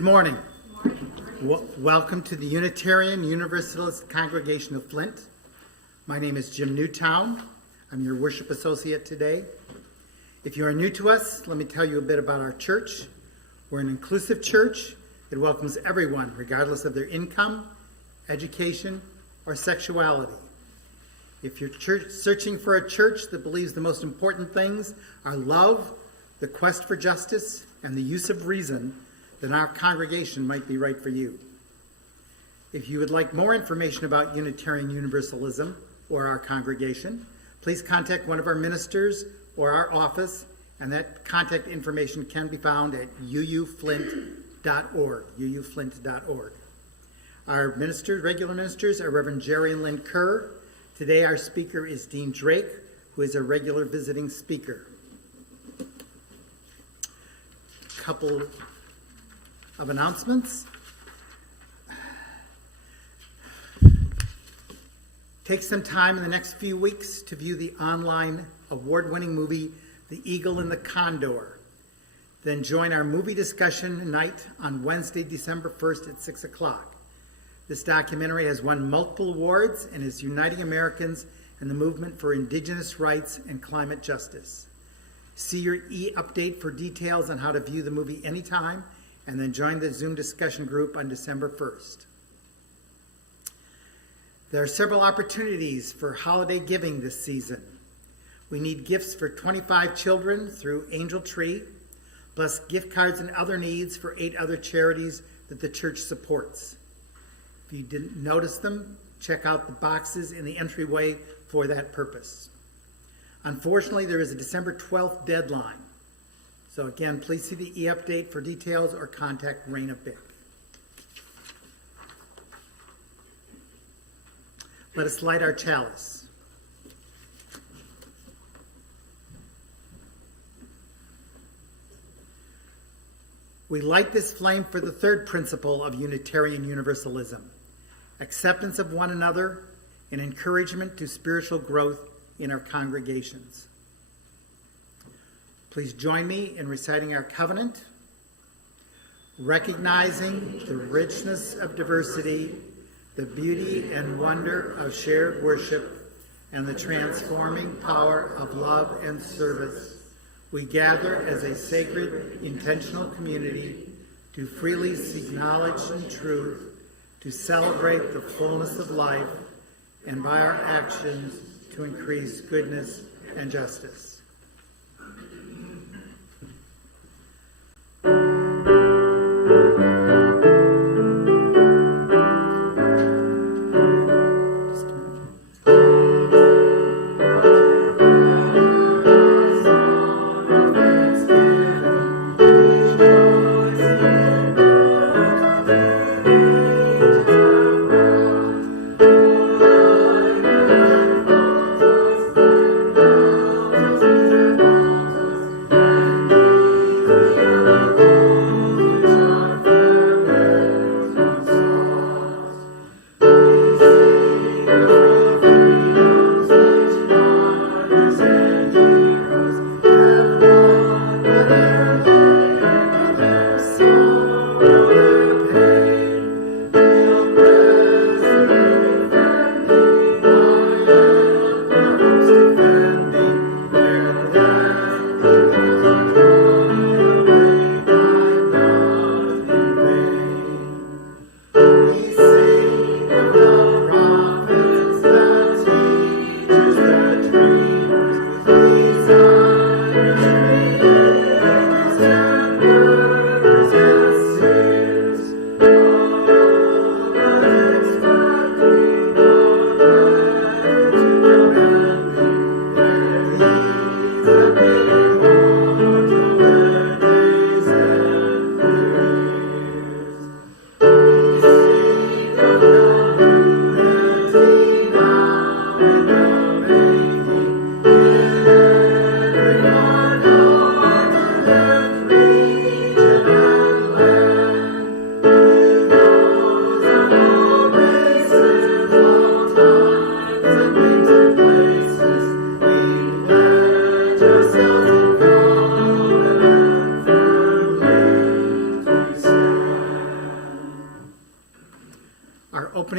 Good morning. Welcome to the Unitarian Universalist Congregation of Flint. My name is Jim Newtown. I'm your worship associate today. If you are new to us, let me tell you a bit about our church. We're an inclusive church. It welcomes everyone, regardless of their income, education, or sexuality. If you're searching for a church that believes the most important things are love, the quest for justice, and the use of reason, then our congregation might be right for you. If you would like more information about Unitarian Universalism or our congregation, please contact one of our ministers or our office, and that contact information can be found at uuflint.org. Our regular ministers are Reverend Jerry and Lynn Kerr. Today our speaker is Dean Drake, who is a regular visiting speaker. A couple of announcements. Take some time in the next few weeks to view the online award-winning movie, The Eagle and the Condor. Then join our movie discussion night on Wednesday, December 1st at 6 o'clock. This documentary has won multiple awards and is uniting Americans in the movement for indigenous rights and climate justice. See your e-update for details on how to view the movie anytime, and then join the Zoom discussion group on December 1st. There are several opportunities for holiday giving this season. We need gifts for 25 children through Angel Tree, plus gift cards and other needs for 8 other charities that the church supports. If you didn't notice them, check out the boxes in the entryway for that purpose. Unfortunately, there is a December 12th deadline. So again, please see the e-update for details or contact Raina Bick. Let us light our chalice. We light this flame for the third principle of Unitarian Universalism: acceptance of one another and encouragement to spiritual growth in our congregations. Please join me in reciting our covenant. Recognizing the richness of diversity, the beauty and wonder of shared worship, and the transforming power of love and service, we gather as a sacred, intentional community to freely seek knowledge and truth, to celebrate the fullness of life, and by our actions to increase goodness and justice.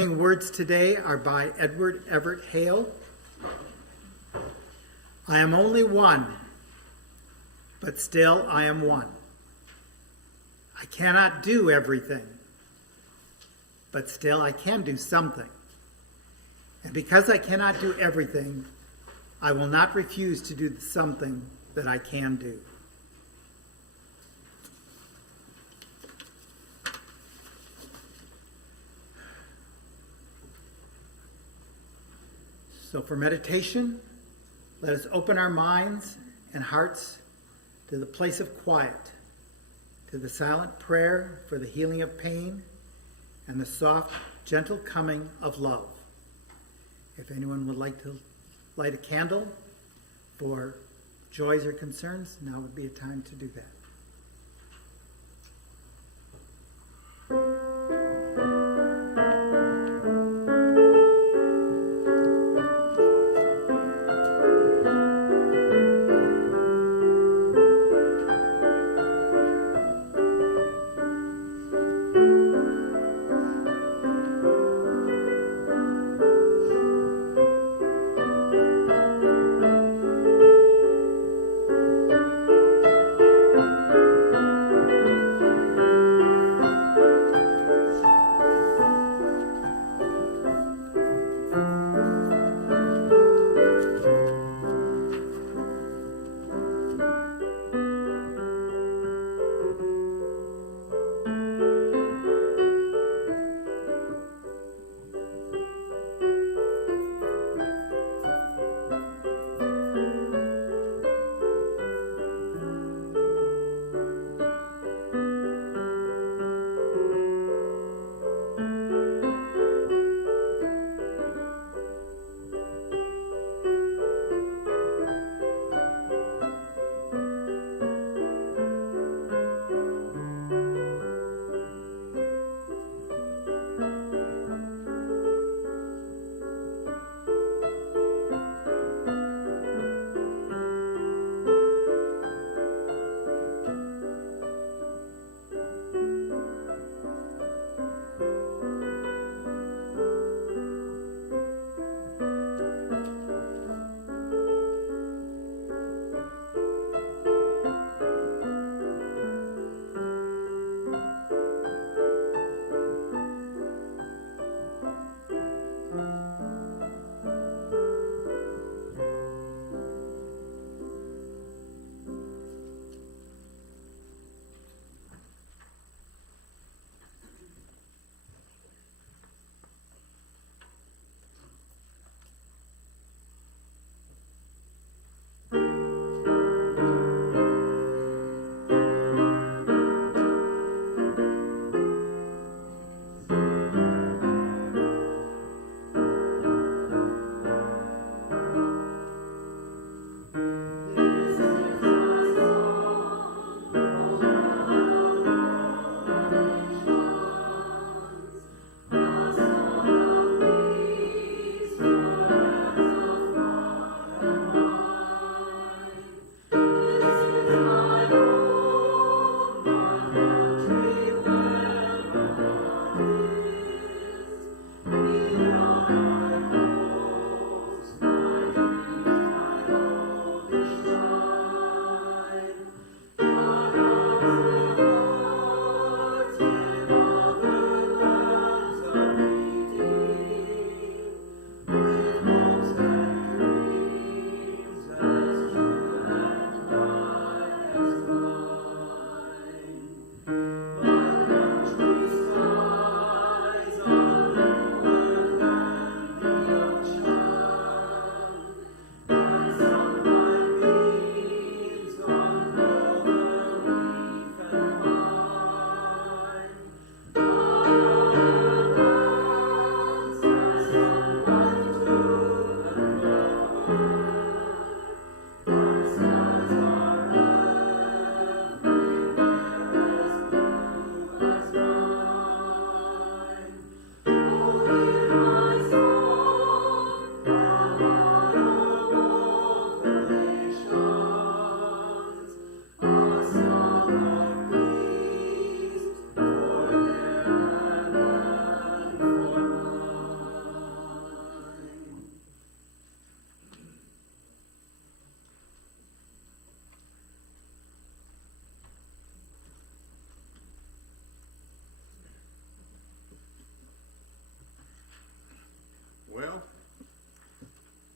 opening words today are by Edward Everett Hale. I am only one, but still I am one. I cannot do everything, but still I can do something. And because I cannot do everything, I will not refuse to do something that I can do. So for meditation, let us open our minds and hearts to the place of quiet, to the silent prayer for the healing of pain, and the soft, gentle coming of love. If anyone would like to light a candle for joys or concerns, now would be a time to do that.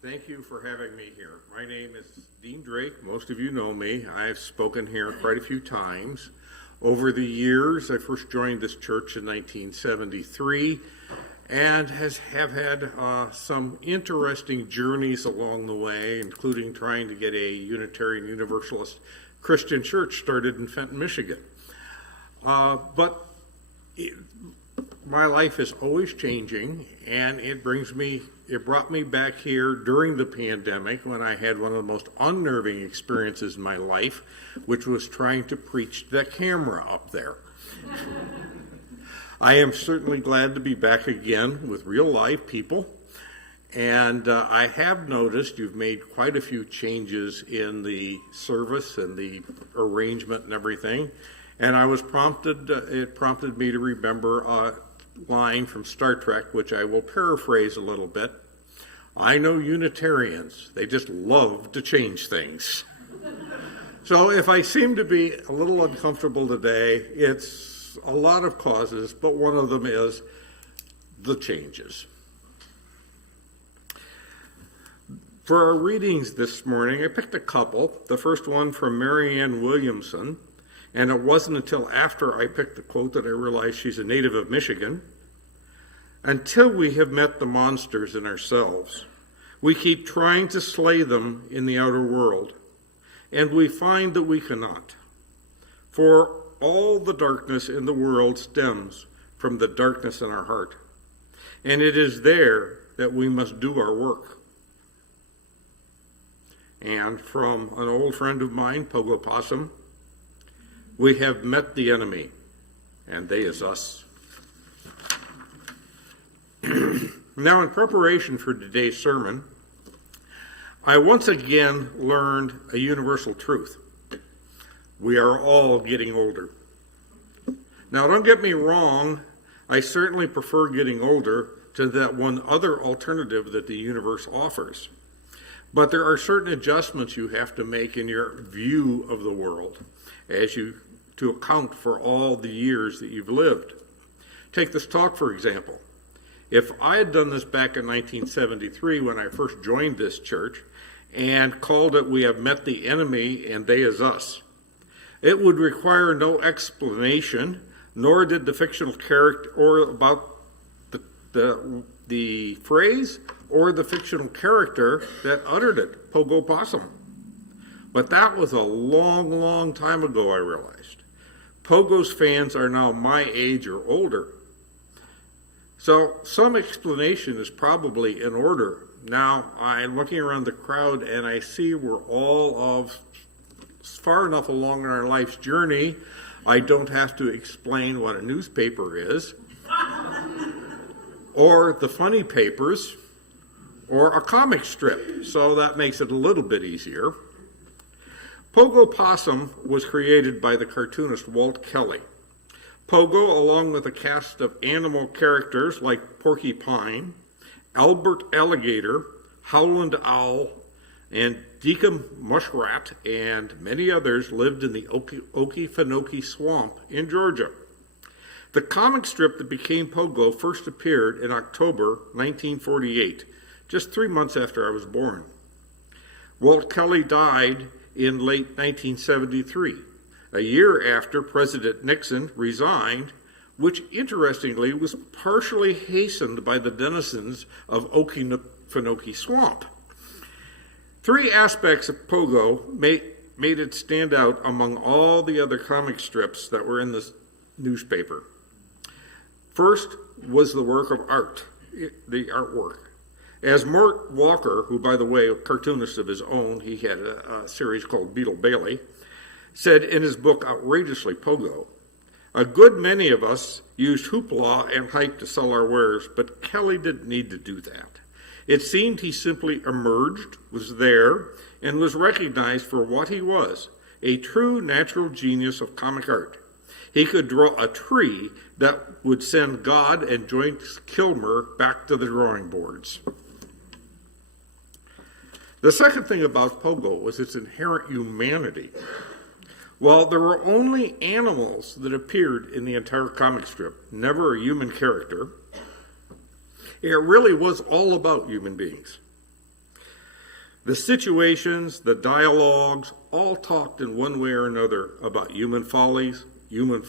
Thank you for having me here. My name is Dean Drake. Most of you know me. I've spoken here quite a few times. Over the years, I first joined this church in 1973 and have had some interesting journeys along the way, including trying to get a Unitarian Universalist Christian church started in Fenton, Michigan. But my life is always changing, and it brought me back here during the pandemic when I had one of the most unnerving experiences in my life, which was trying to preach to that camera up there. I am certainly glad to be back again with real live people, and I have noticed you've made quite a few changes in the service and the arrangement and everything, and it prompted me to remember a line from Star Trek, which I will paraphrase a little bit. I know Unitarians, they just love to change things. So if I seem to be a little uncomfortable today, it's a lot of causes, but one of them is the changes. For our readings this morning, I picked a couple. The first one from Marianne Williamson, and it wasn't until after I picked the quote that I realized she's a native of Michigan. Until we have met the monsters in ourselves, we keep trying to slay them in the outer world, and we find that we cannot. For all the darkness in the world stems from the darkness in our heart, and it is there that we must do our work. And from an old friend of mine, Possum, we have met the enemy, and they is us. Now, in preparation for today's sermon, I once again learned a universal truth. We are all getting older. Now, don't get me wrong, I certainly prefer getting older to that one other alternative that the universe offers. But there are certain adjustments you have to make in your view of the world to account for all the years that you've lived. Take this talk, for example. If I had done this back in 1973 when I first joined this church and called it "We have met the enemy and they is us," it would require no explanation, nor did the fictional character or about the phrase or the fictional character that uttered it, Possum. But that was a long, long time ago, I realized. Pogo's fans are now my age or older. So some explanation is probably in order. Now, I'm looking around the crowd and I see we're all far enough along in our life's journey, I don't have to explain what a newspaper is, or the funny papers, or a comic strip. So that makes it a little bit easier. Possum was created by the cartoonist Walt Kelly. Pogo, along with a cast of animal characters like Porcupine, Albert Alligator, Howland Owl, and Deacon Muskrat, and many others lived in the Okefenokee Swamp in Georgia. The comic strip that became Pogo first appeared in October 1948, just 3 months after I was born. Walt Kelly died in late 1973. A year after President Nixon resigned, which interestingly was partially hastened by the denizens of Okefenokee Swamp. Three aspects of Pogo made it stand out among all the other comic strips that were in the newspaper. First was the work of art, the artwork. As Mort Walker, who, by the way, a cartoonist of his own, he had a series called Beetle Bailey, said in his book Outrageously Pogo, a good many of us used hoopla and hype to sell our wares, but Kelly didn't need to do that. It seemed he simply emerged, was there, and was recognized for what he was, a true natural genius of comic art. He could draw a tree that would send God and Joyce Kilmer back to the drawing boards. The second thing about Pogo was its inherent humanity. While there were only animals that appeared in the entire comic strip, never a human character, it really was all about human beings. The situations, the dialogues, all talked in one way or another about human follies, human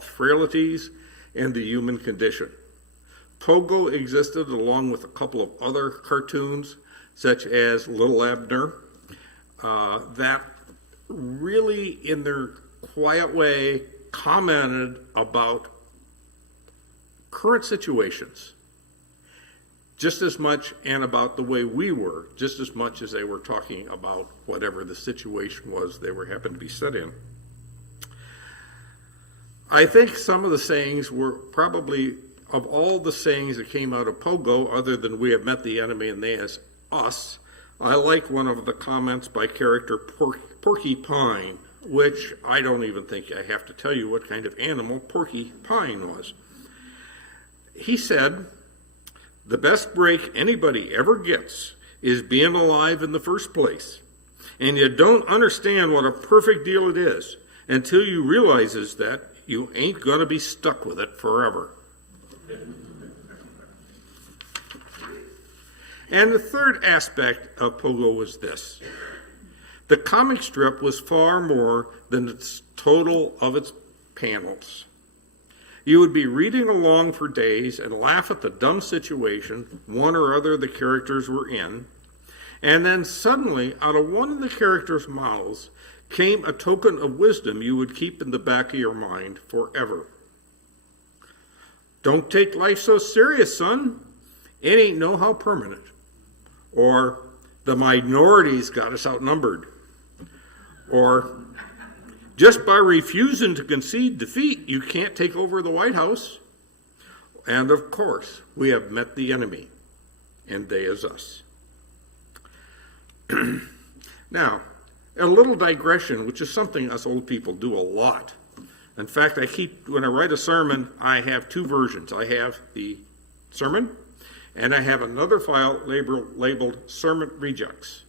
frailties, and the human condition. Pogo existed along with a couple of other cartoons, such as Little Abner, that really, in their quiet way, commented about current situations just as much, and about the way we were just as much as they were talking about whatever the situation was they were happened to be set in. I think some of the sayings were probably, of all the sayings that came out of Pogo, other than we have met the enemy and they as us, I like one of the comments by character Porcupine, which I don't even think I have to tell you what kind of animal Porcupine was. He said, "The best break anybody ever gets is being alive in the first place. And you don't understand what a perfect deal it is until you realizes that you ain't going to be stuck with it forever." And the third aspect of Pogo was this. The comic strip was far more than its total of its panels. You would be reading along for days and laugh at the dumb situation one or other of the characters were in, and then suddenly, out of one of the characters' mouths, came a token of wisdom you would keep in the back of your mind forever. "Don't take life so serious, son. It ain't nohow permanent." Or, "The minority's got us outnumbered." Or, "Just by refusing to concede defeat, you can't take over the White House." And of course, we have met the enemy, and they is us. Now, a little digression, which is something us old people do a lot. In fact, when I write a sermon, I have two versions. I have the sermon, and I have another file labeled Sermon Rejects.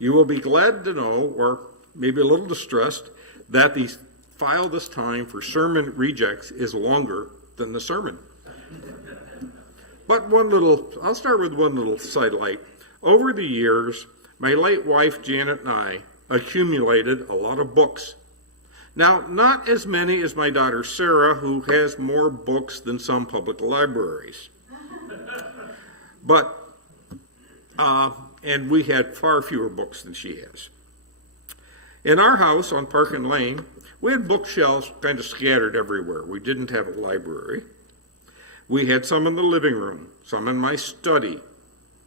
You will be glad to know, or maybe a little distressed, that the file this time for Sermon Rejects is longer than the sermon. But I'll start with one little sidelight. Over the years, my late wife Janet and I accumulated a lot of books. Now, not as many as my daughter Sarah, who has more books than some public libraries. And we had far fewer books than she has. In our house on Parkin Lane, we had bookshelves kind of scattered everywhere. We didn't have a library. We had some in the living room, some in my study,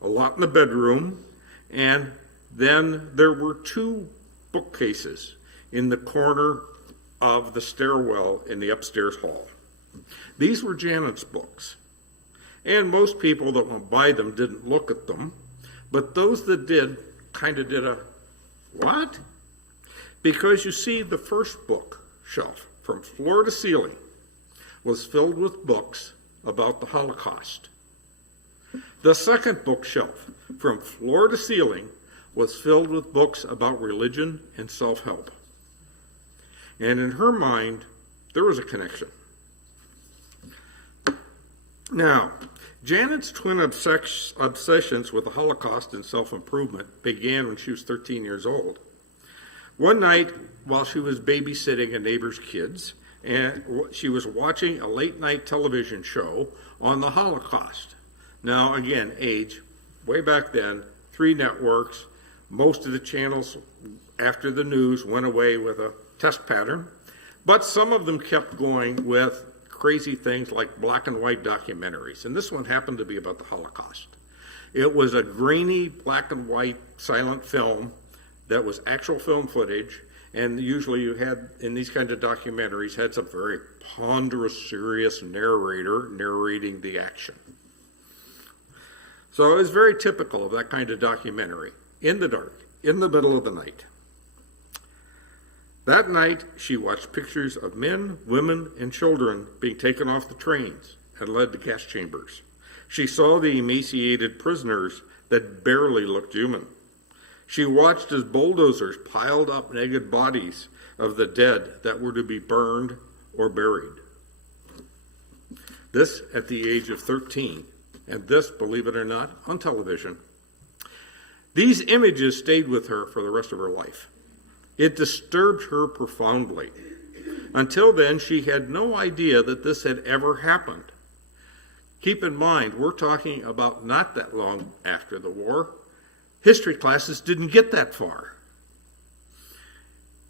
a lot in the bedroom, and then there were two bookcases in the corner of the stairwell in the upstairs hall. These were Janet's books. And most people that went by them didn't look at them, but those that did kind of did a, "What?" Because you see, the first bookshelf, from floor to ceiling, was filled with books about the Holocaust. The second bookshelf, from floor to ceiling, was filled with books about religion and self-help. And in her mind, there was a connection. Now, Janet's twin obsessions with the Holocaust and self-improvement began when she was 13 years old. One night, while she was babysitting a neighbor's kids, and she was watching a late-night television show on the Holocaust. Now, again, age, way back then, 3 networks. Most of the channels after the news went away with a test pattern, but some of them kept going with crazy things like black and white documentaries, and this one happened to be about the Holocaust. It was a grainy black and white silent film that was actual film footage, and usually you had, in these kinds of documentaries, had some very ponderous, serious narrator narrating the action. So it was very typical of that kind of documentary, in the dark, in the middle of the night. That night, she watched pictures of men, women, and children being taken off the trains and led to gas chambers. She saw the emaciated prisoners that barely looked human. She watched as bulldozers piled up naked bodies of the dead that were to be burned or buried. This at the age of 13, and this, believe it or not, on television. These images stayed with her for the rest of her life. It disturbed her profoundly. Until then, she had no idea that this had ever happened. Keep in mind, we're talking about not that long after the war. History classes didn't get that far.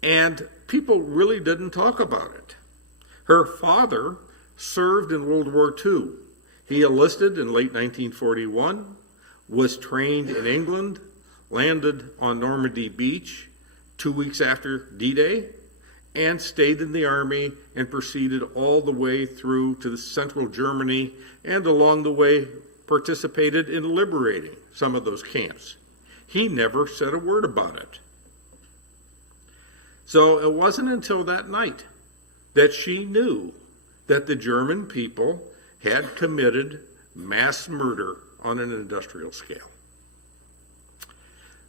And people really didn't talk about it. Her father served in World War II. He enlisted in late 1941, was trained in England, landed on Normandy Beach 2 weeks after D-Day, and stayed in the army and proceeded all the way through to central Germany, and along the way participated in liberating some of those camps. He never said a word about it. So it wasn't until that night that she knew that the German people had committed mass murder on an industrial scale.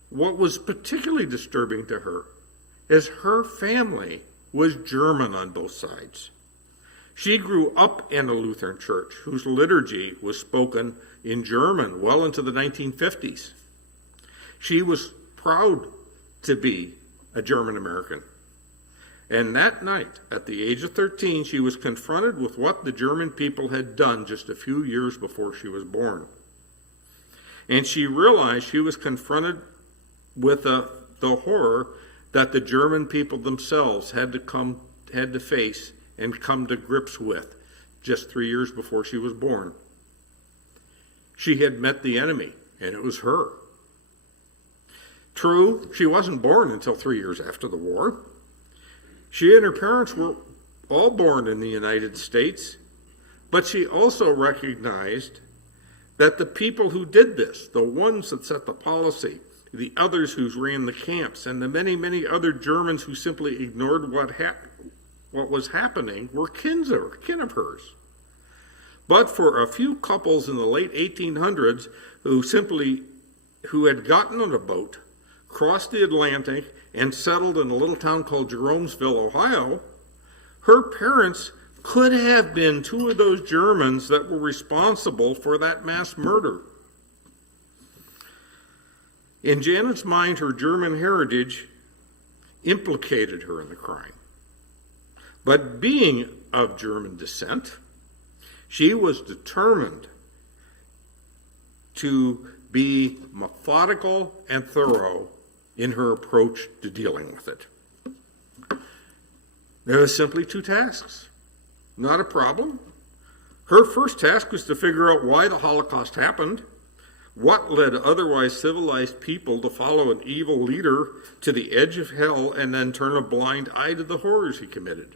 What was particularly disturbing to her is her family was German on both sides. She grew up in a Lutheran church whose liturgy was spoken in German well into the 1950s. She was proud to be a German American. And that night, at the age of 13, she was confronted with what the German people had done just a few years before she was born. And she realized she was confronted with the horror that the German people themselves had to face and come to grips with just 3 years before she was born. She had met the enemy, and it was her. True, she wasn't born until 3 years after the war. She and her parents were all born in the United States, but she also recognized that the people who did this, the ones that set the policy, the others who ran the camps, and the many, many other Germans who simply ignored what was happening, were kin of hers. But for a few couples in the late 1800s who had gotten on a boat, crossed the Atlantic, and settled in a little town called Jeromesville, Ohio, her parents could have been two of those Germans that were responsible for that mass murder. In Janet's mind, her German heritage implicated her in the crime. But being of German descent, she was determined to be methodical and thorough in her approach to dealing with it. There were simply two tasks. Not a problem. Her first task was to figure out why the Holocaust happened, what led otherwise civilized people to follow an evil leader to the edge of hell and then turn a blind eye to the horrors he committed.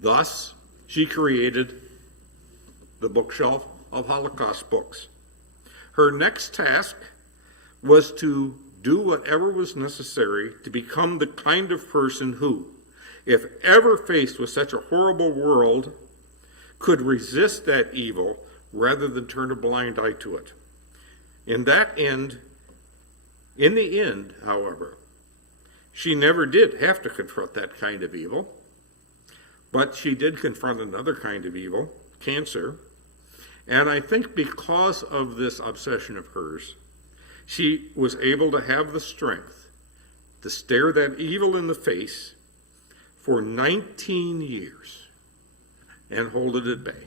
Thus, she created the bookshelf of Holocaust books. Her next task was to do whatever was necessary to become the kind of person who, if ever faced with such a horrible world, could resist that evil rather than turn a blind eye to it. In the end, however, she never did have to confront that kind of evil, but she did confront another kind of evil, cancer. And I think because of this obsession of hers, she was able to have the strength to stare that evil in the face for 19 years and hold it at bay.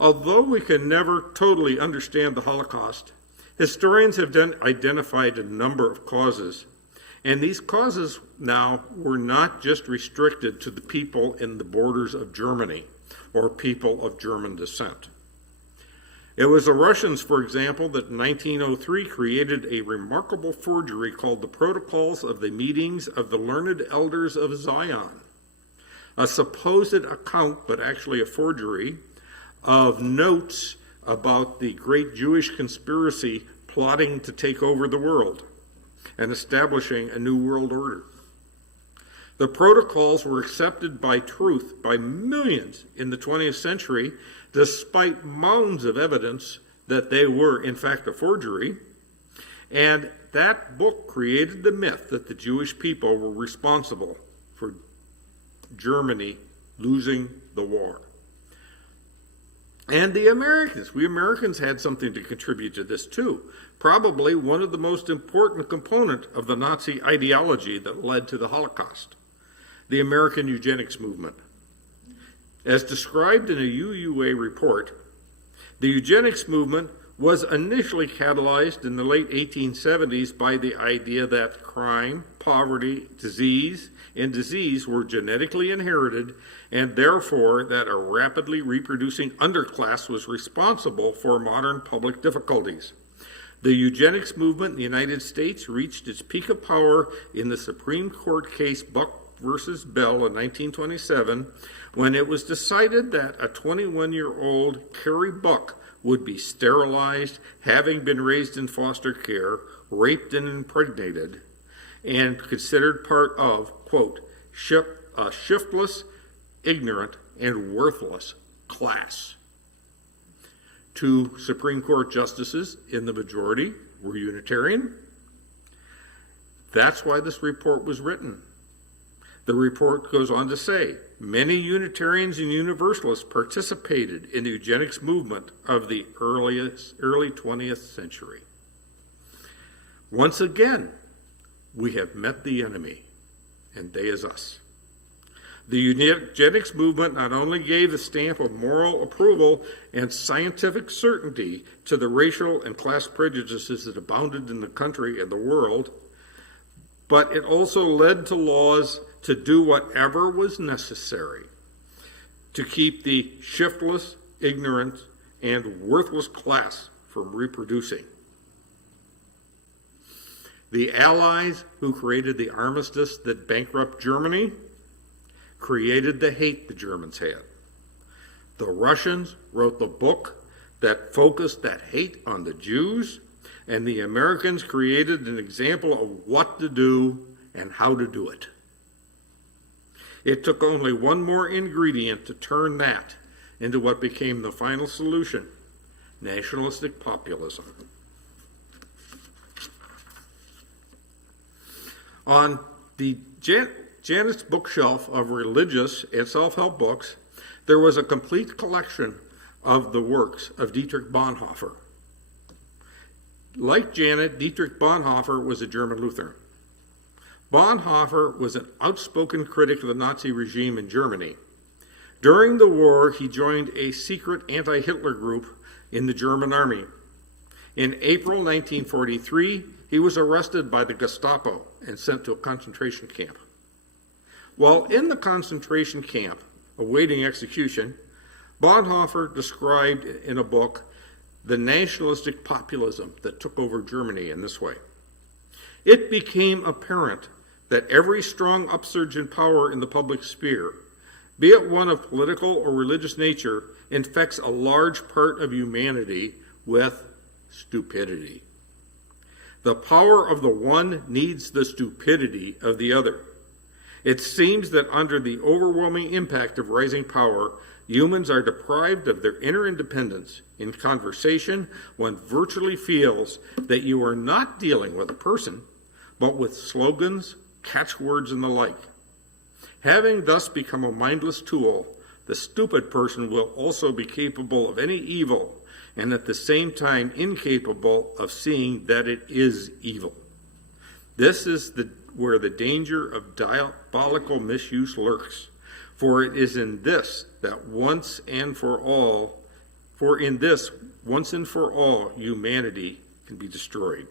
Although we can never totally understand the Holocaust, historians have identified a number of causes, and these causes now were not just restricted to the people in the borders of Germany or people of German descent. It was the Russians, for example, that in 1903 created a remarkable forgery called the Protocols of the Meetings of the Learned Elders of Zion, a supposed account, but actually a forgery, of notes about the great Jewish conspiracy plotting to take over the world and establishing a new world order. The protocols were accepted by truth by millions in the 20th century, despite mounds of evidence that they were, in fact, a forgery. And that book created the myth that the Jewish people were responsible for Germany losing the war. And the Americans. We Americans had something to contribute to this too. Probably one of the most important component of the Nazi ideology that led to the Holocaust. The American eugenics movement. As described in a UUA report, the eugenics movement was initially catalyzed in the late 1870s by the idea that crime, poverty, disease were genetically inherited, and therefore that a rapidly reproducing underclass was responsible for modern public difficulties. The eugenics movement in the United States reached its peak of power in the Supreme Court case Buck versus Bell in 1927, when it was decided that a 21-year-old Carrie Buck would be sterilized, having been raised in foster care, raped and impregnated, and considered part of, quote, a shiftless, ignorant, and worthless class. 2 Supreme Court justices in the majority were Unitarian. That's why this report was written. The report goes on to say, many Unitarians and Universalists participated in the eugenics movement of the early 20th century. Once again, we have met the enemy, and they is us. The eugenics movement not only gave the stamp of moral approval and scientific certainty to the racial and class prejudices that abounded in the country and the world, but it also led to laws to do whatever was necessary to keep the shiftless, ignorant, and worthless class from reproducing. The Allies who created the armistice that bankrupted Germany created the hate the Germans had. The Russians wrote the book that focused that hate on the Jews, and the Americans created an example of what to do and how to do it. It took only one more ingredient to turn that into what became the final solution: nationalistic populism. On the Janet's bookshelf of religious and self-help books, there was a complete collection of the works of Dietrich Bonhoeffer. Like Janet, Dietrich Bonhoeffer was a German Lutheran. Bonhoeffer was an outspoken critic of the Nazi regime in Germany. During the war, he joined a secret anti-Hitler group in the German army. In April 1943, he was arrested by the Gestapo and sent to a concentration camp. While in the concentration camp, awaiting execution, Bonhoeffer described in a book the nationalistic populism that took over Germany in this way. It became apparent that every strong upsurge in power in the public sphere, be it one of political or religious nature, infects a large part of humanity with stupidity. The power of the one needs the stupidity of the other. It seems that under the overwhelming impact of rising power, humans are deprived of their inner independence. In conversation, one virtually feels that you are not dealing with a person, but with slogans, catchwords, and the like. Having thus become a mindless tool, the stupid person will also be capable of any evil, and at the same time incapable of seeing that it is evil. This is where the danger of diabolical misuse lurks, for it is in this that once and for all humanity can be destroyed.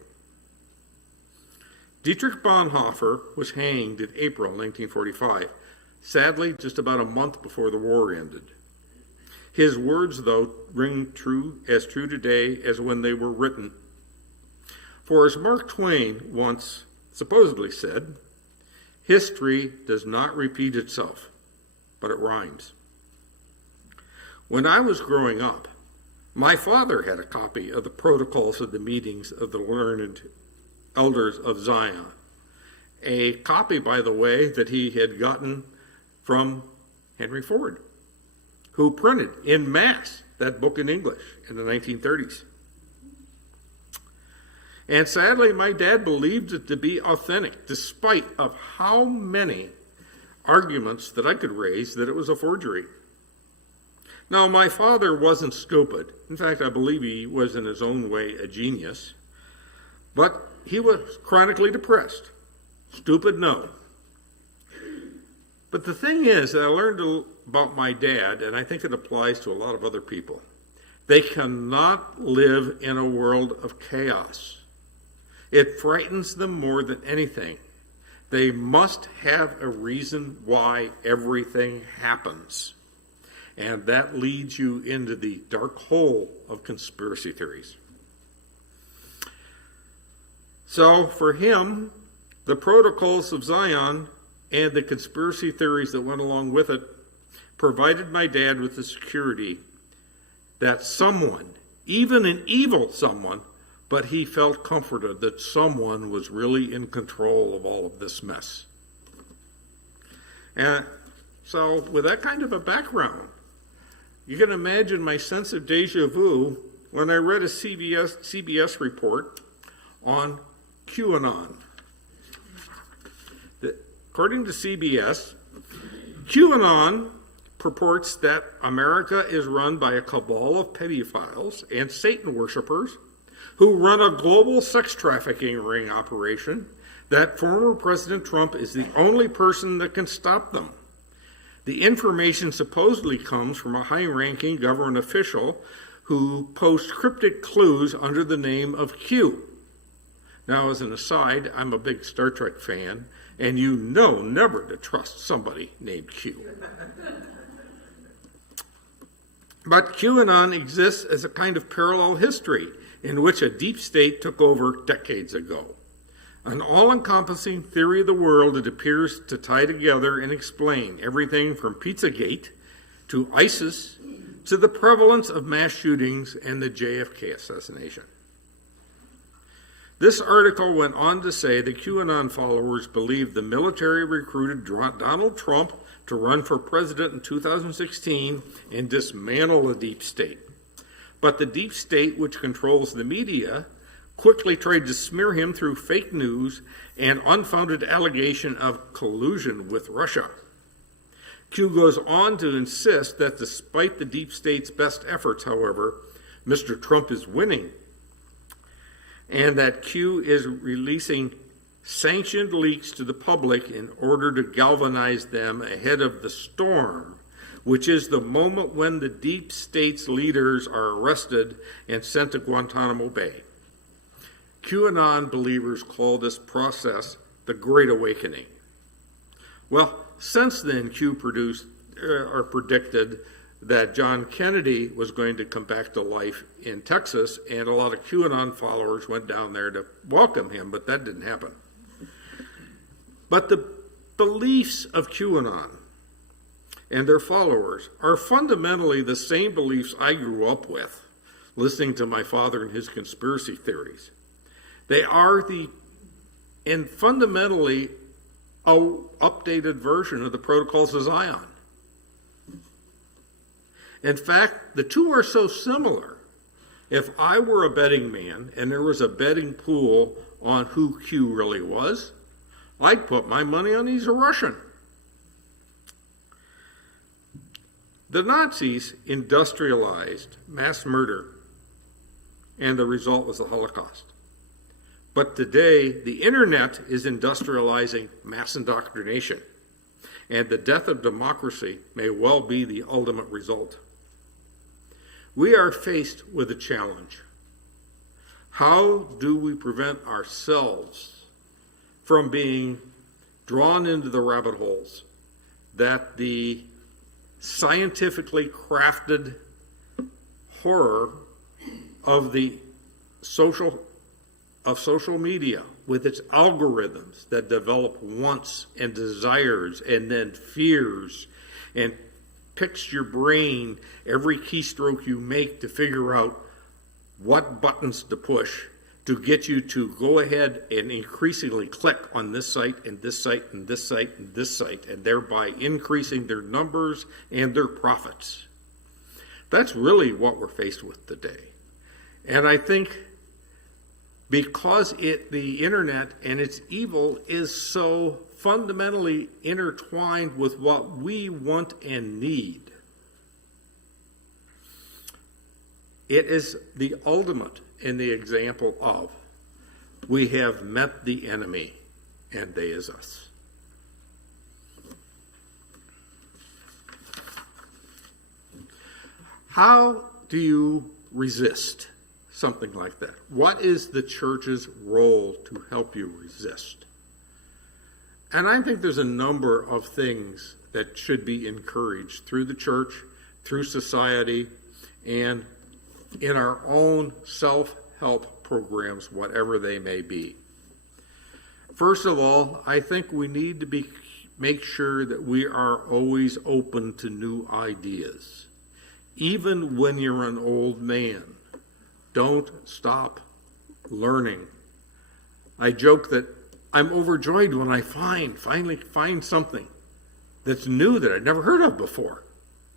Dietrich Bonhoeffer was hanged in April 1945, sadly just about a month before the war ended. His words, though, ring true today as when they were written. For as Mark Twain once supposedly said, history does not repeat itself, but it rhymes. When I was growing up, my father had a copy of the protocols of the meetings of the learned elders of Zion, a copy, by the way, that he had gotten from Henry Ford, who printed en masse that book in English in the 1930s. And sadly, my dad believed it to be authentic, despite of how many arguments that I could raise that it was a forgery. Now, my father wasn't stupid. In fact, I believe he was in his own way a genius. But he was chronically depressed. Stupid, no. But the thing is that I learned about my dad, and I think it applies to a lot of other people. They cannot live in a world of chaos. It frightens them more than anything. They must have a reason why everything happens. And that leads you into the dark hole of conspiracy theories. So for him, the protocols of Zion and the conspiracy theories that went along with it provided my dad with the security that someone, even an evil someone, but he felt comforted that someone was really in control of all of this mess. And so with that kind of a background, you can imagine my sense of deja vu when I read a CBS report on QAnon. According to CBS, QAnon purports that America is run by a cabal of pedophiles and Satan worshipers who run a global sex trafficking ring operation, that former President Trump is the only person that can stop them. The information supposedly comes from a high-ranking government official who posts cryptic clues under the name of Q. Now, as an aside, I'm a big Star Trek fan, and you know never to trust somebody named Q. But QAnon exists as a kind of parallel history in which a deep state took over decades ago. An all-encompassing theory of the world that appears to tie together and explain everything from Pizzagate to ISIS to the prevalence of mass shootings and the JFK assassination. This article went on to say that QAnon followers believe the military recruited Donald Trump to run for president in 2016 and dismantle the deep state. But the deep state, which controls the media, quickly tried to smear him through fake news and unfounded allegation of collusion with Russia. Q goes on to insist that despite the deep state's best efforts, however, Mr. Trump is winning, and that Q is releasing sanctioned leaks to the public in order to galvanize them ahead of the storm, which is the moment when the deep state's leaders are arrested and sent to Guantanamo Bay. QAnon believers call this process the Great Awakening. Well, since then, Q predicted that John Kennedy was going to come back to life in Texas, and a lot of QAnon followers went down there to welcome him, but that didn't happen. But the beliefs of QAnon and their followers are fundamentally the same beliefs I grew up with, listening to my father and his conspiracy theories. They are fundamentally an updated version of the protocols of Zion. In fact, the two are so similar. If I were a betting man and there was a betting pool on who Q really was, I'd put my money on he's a Russian. The Nazis industrialized mass murder, and the result was the Holocaust. But today, the internet is industrializing mass indoctrination, and the death of democracy may well be the ultimate result. We are faced with a challenge. How do we prevent ourselves from being drawn into the rabbit holes that the scientifically crafted horror of the social media with its algorithms that develop wants and desires and then fears and picks your brain every keystroke you make to figure out what buttons to push to get you to go ahead and increasingly click on this site and this site and this site and this site, and thereby increasing their numbers and their profits. That's really what we're faced with today. And I think because the internet and its evil is so fundamentally intertwined with what we want and need, It is the ultimate in the example of, we have met the enemy, and they is us. How do you resist something like that? What is the church's role to help you resist? And I think there's a number of things that should be encouraged through the church, through society, and in our own self-help programs, whatever they may be. First of all, I think we need to make sure that we are always open to new ideas. Even when you're an old man, don't stop learning. I joke that I'm overjoyed when I finally find something that's new that I'd never heard of before.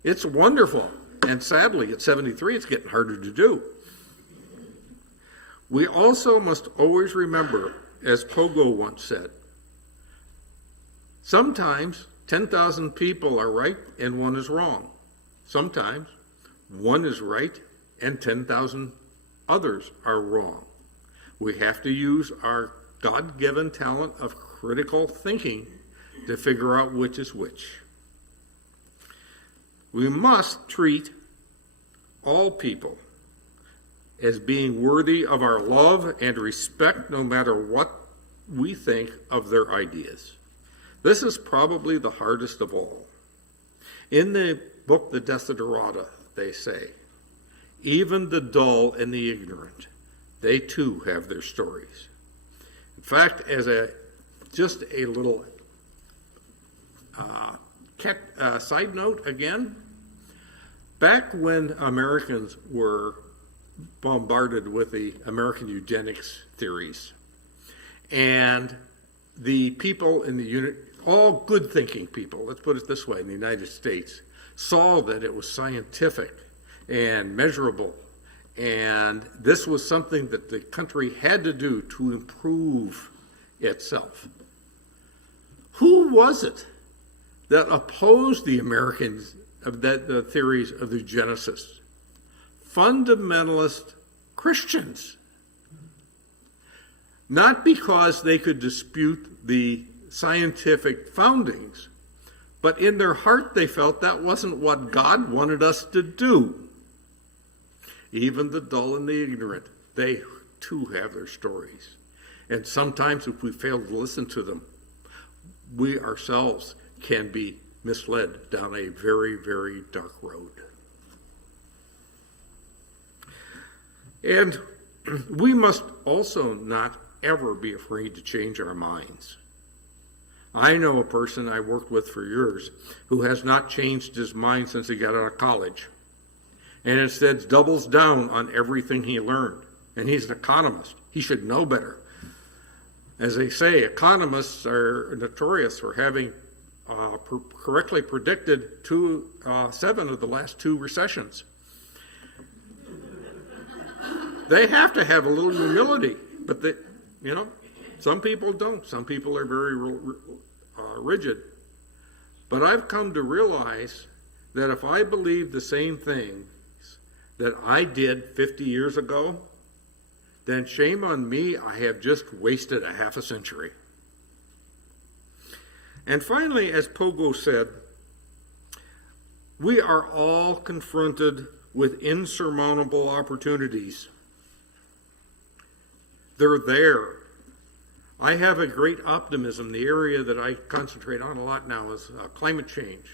It's wonderful. And sadly, at 73, it's getting harder to do. We also must always remember, as Pogo once said, sometimes 10,000 people are right and one is wrong. Sometimes one is right and 10,000 others are wrong. We have to use our God-given talent of critical thinking to figure out which is which. We must treat all people as being worthy of our love and respect, no matter what we think of their ideas. This is probably the hardest of all. In the book, The Desiderata, they say, even the dull and the ignorant, they too have their stories. In fact, as just a little side note again, back when Americans were bombarded with the American eugenics theories, and the people in the all good-thinking people, let's put it this way, in the United States, saw that it was scientific and measurable, and this was something that the country had to do to improve itself. Who was it that opposed the Americans of the theories of the eugenicists? Fundamentalist Christians. Not because they could dispute the scientific foundings, but in their heart they felt that wasn't what God wanted us to do. Even the dull and the ignorant, they too have their stories. And sometimes if we fail to listen to them, we ourselves can be misled down a very, very dark road. And we must also not ever be afraid to change our minds. I know a person I worked with for years who has not changed his mind since he got out of college, and instead doubles down on everything he learned. And he's an economist. He should know better. As they say, economists are notorious for having correctly predicted 7 of the last 2 recessions. They have to have a little humility, but some people don't. Some people are very rigid. But I've come to realize that if I believe the same things that I did 50 years ago, then shame on me, I have just wasted a half a century. And finally, as Pogo said, we are all confronted with insurmountable opportunities. They're there. I have a great optimism. The area that I concentrate on a lot now is climate change.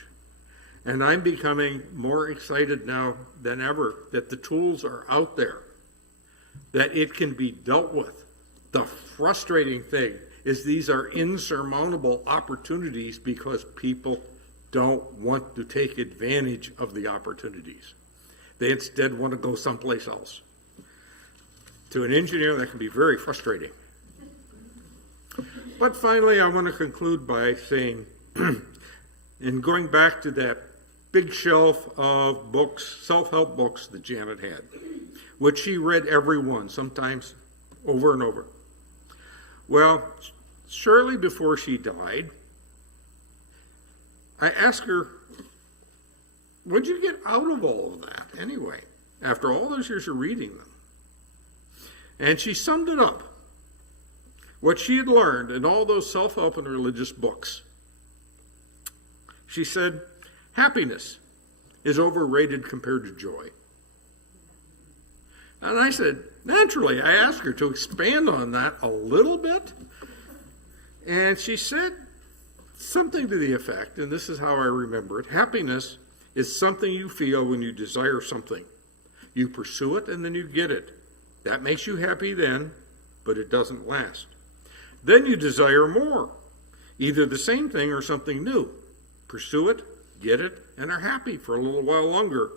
And I'm becoming more excited now than ever that the tools are out there, that it can be dealt with. The frustrating thing is these are insurmountable opportunities because people don't want to take advantage of the opportunities. They instead want to go someplace else. To an engineer, that can be very frustrating. But finally, I want to conclude by saying, in going back to that big shelf of books, self-help books that Janet had, which she read every one, sometimes over and over. Well, shortly before she died, I asked her, what'd you get out of all of that anyway? after all those years of reading them. And she summed it up. What she had learned in all those self-help and religious books. She said, happiness is overrated compared to joy. And I said, naturally, I asked her to expand on that a little bit. And she said something to the effect, and this is how I remember it, happiness is something you feel when you desire something. You pursue it and then you get it. That makes you happy then, but it doesn't last. Then you desire more, either the same thing or something new. Pursue it, get it, and are happy for a little while longer.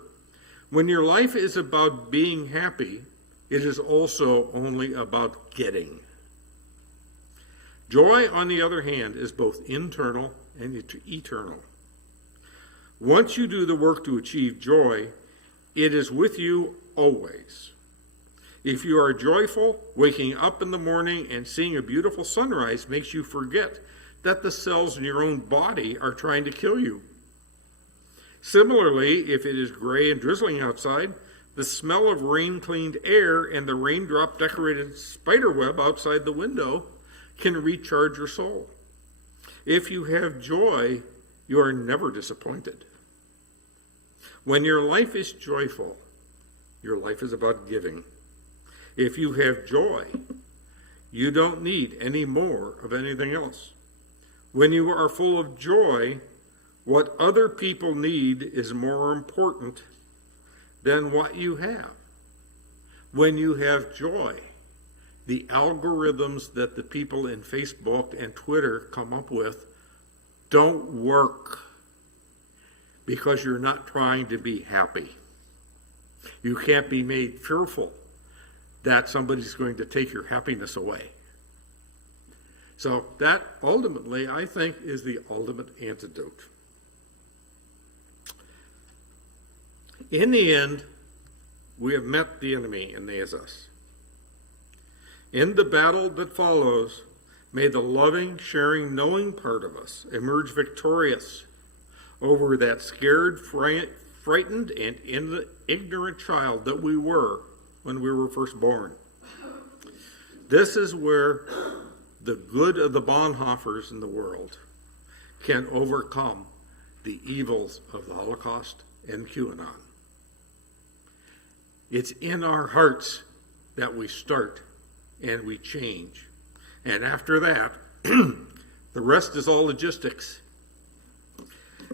When your life is about being happy, it is also only about getting. Joy, on the other hand, is both internal and eternal. Once you do the work to achieve joy, it is with you always. If you are joyful, waking up in the morning and seeing a beautiful sunrise makes you forget that the cells in your own body are trying to kill you. Similarly, if it is gray and drizzling outside, the smell of rain-cleaned air and the raindrop-decorated spiderweb outside the window can recharge your soul. If you have joy, you are never disappointed. When your life is joyful, your life is about giving. If you have joy, you don't need any more of anything else. When you are full of joy, what other people need is more important than what you have. When you have joy, the algorithms that the people in Facebook and Twitter come up with don't work because you're not trying to be happy. You can't be made fearful that somebody's going to take your happiness away. So that ultimately, I think, is the ultimate antidote. In the end, we have met the enemy, and he is us. In the battle that follows, may the loving, sharing, knowing part of us emerge victorious over that scared, frightened, and ignorant child that we were when we were first born. This is where the good of the Bonhoeffers in the world can overcome the evils of the Holocaust and QAnon. It's in our hearts that we start and we change. And after that, the rest is all logistics.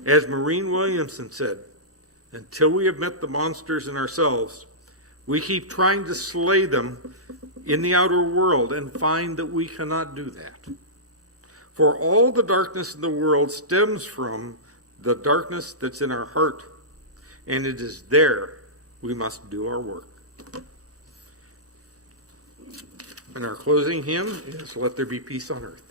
As Maureen Williamson said, until we have met the monsters in ourselves, we keep trying to slay them in the outer world and find that we cannot do that. For all the darkness in the world stems from the darkness that's in our heart, and it is there we must do our work. And our closing hymn is Let There Be Peace on Earth.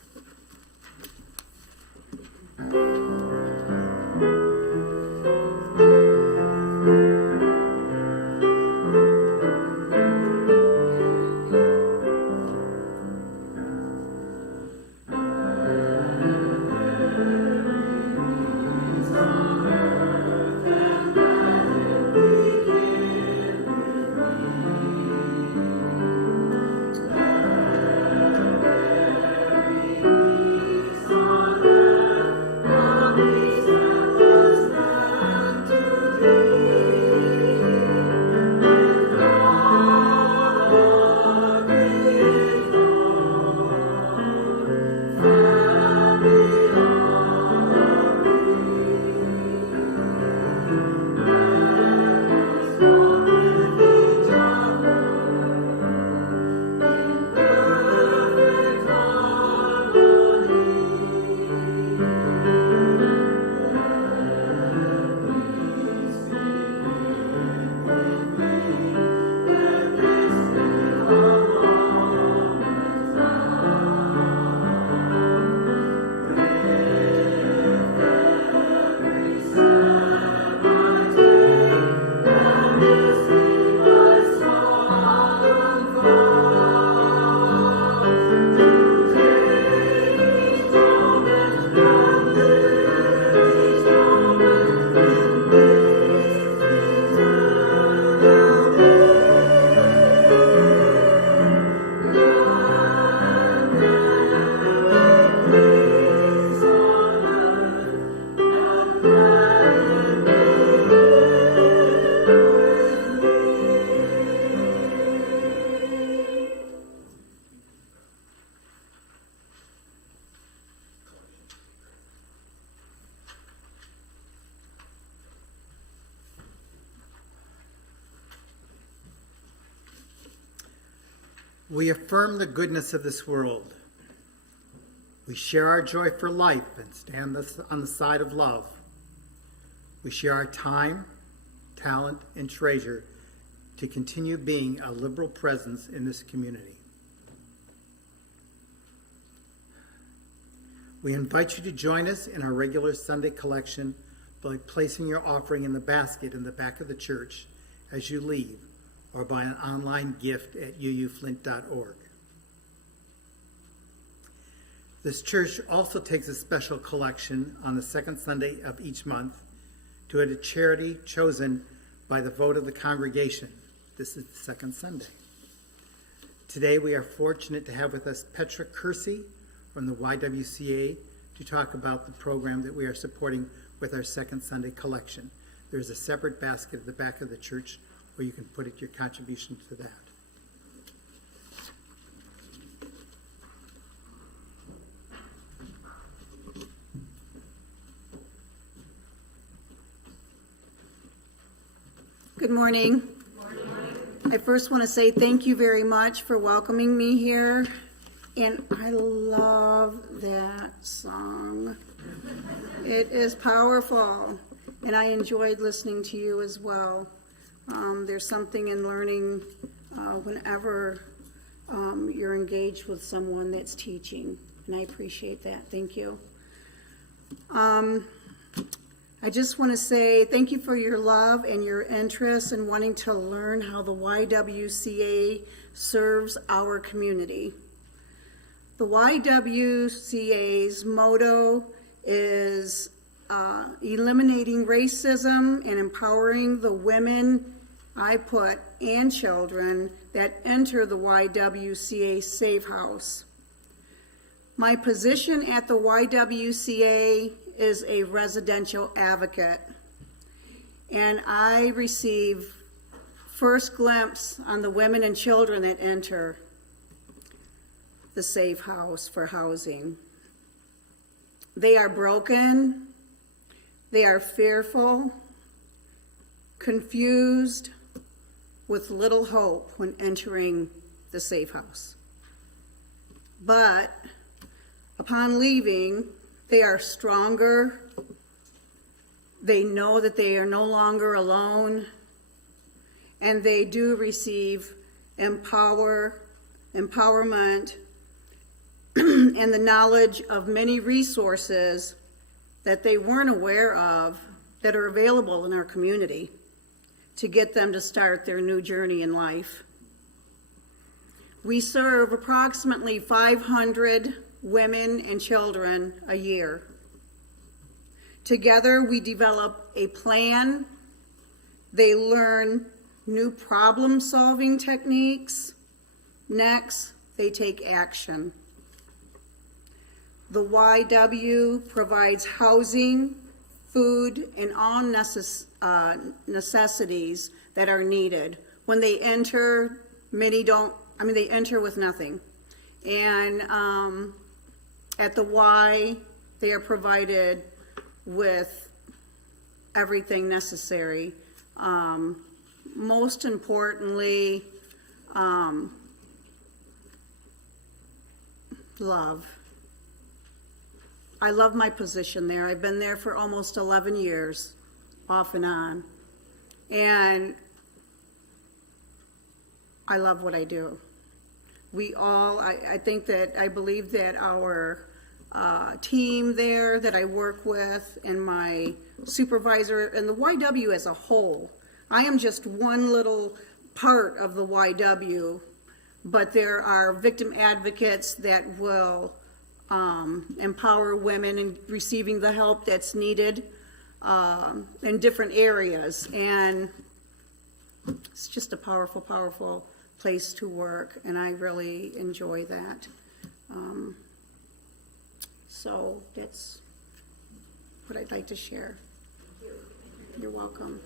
We affirm the goodness of this world. We share our joy for life and stand on the side of love. We share our time, talent, and treasure to continue being a liberal presence in this community. We invite you to join us in our regular Sunday collection by placing your offering in the basket in the back of the church as you leave, or by an online gift at uuflint.org. This church also takes a special collection on the second Sunday of each month to a charity chosen by the vote of the congregation. This is the second Sunday. Today we are fortunate to have with us Petra Kersey from the YWCA to talk about the program that we are supporting with our second Sunday collection. There's a separate basket at the back of the church where you can put your contribution to that. Good morning. I first want to say thank you very much for welcoming me here. And I love that song. It is powerful. And I enjoyed listening to you as well. There's something in learning whenever you're engaged with someone that's teaching. And I appreciate that. Thank you. I just want to say thank you for your love and your interest in wanting to learn how the YWCA serves our community. The YWCA's motto is eliminating racism and empowering the women, and children that enter the YWCA Safe House. My position at the YWCA is a residential advocate, and I receive first glimpse on the women and children that enter the Safe House for housing. They are broken, they are fearful, confused, with little hope when entering the Safe House. But upon leaving, they are stronger. They know that they are no longer alone, and they do receive empowerment and the knowledge of many resources that they weren't aware of that are available in our community to get them to start their new journey in life. We serve approximately 500 women and children a year. Together, we develop a plan. They learn new problem-solving techniques. Next, they take action. The YW provides housing, food, and all necessities that are needed. When they enter, they enter with nothing. And at the Y, they are provided with everything necessary. Most importantly, love. I love my position there. I've been there for almost 11 years, off and on. And I love what I do. I believe that our team there that I work with and my supervisor and the YW as a whole, I am just one little part of the YW, but there are victim advocates that will empower women in receiving the help that's needed in different areas. And it's just a powerful, powerful place to work, and I really enjoy that. So that's what I'd like to share. You're welcome.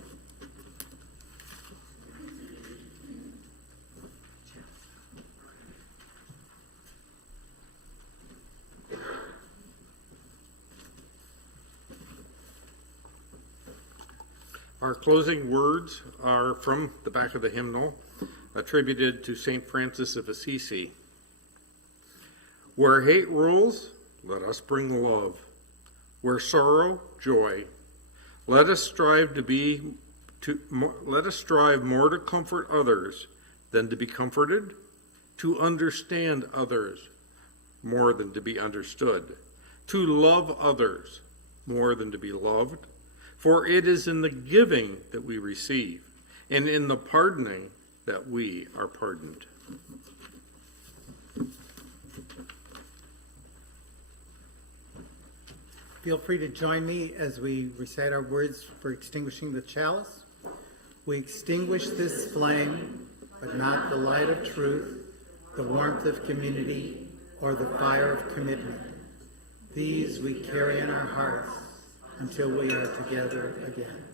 Our closing words are from the back of the hymnal. attributed to St. Francis of Assisi. Where hate rules, let us bring love. Where sorrow, joy. Let us strive more to comfort others than to be comforted, to understand others more than to be understood, to love others more than to be loved. For it is in the giving that we receive, and in the pardoning that we are pardoned. Feel free to join me as we recite our words for extinguishing the chalice. We extinguish this flame, but not the light of truth, the warmth of community, or the fire of commitment. These we carry in our hearts until we are together again.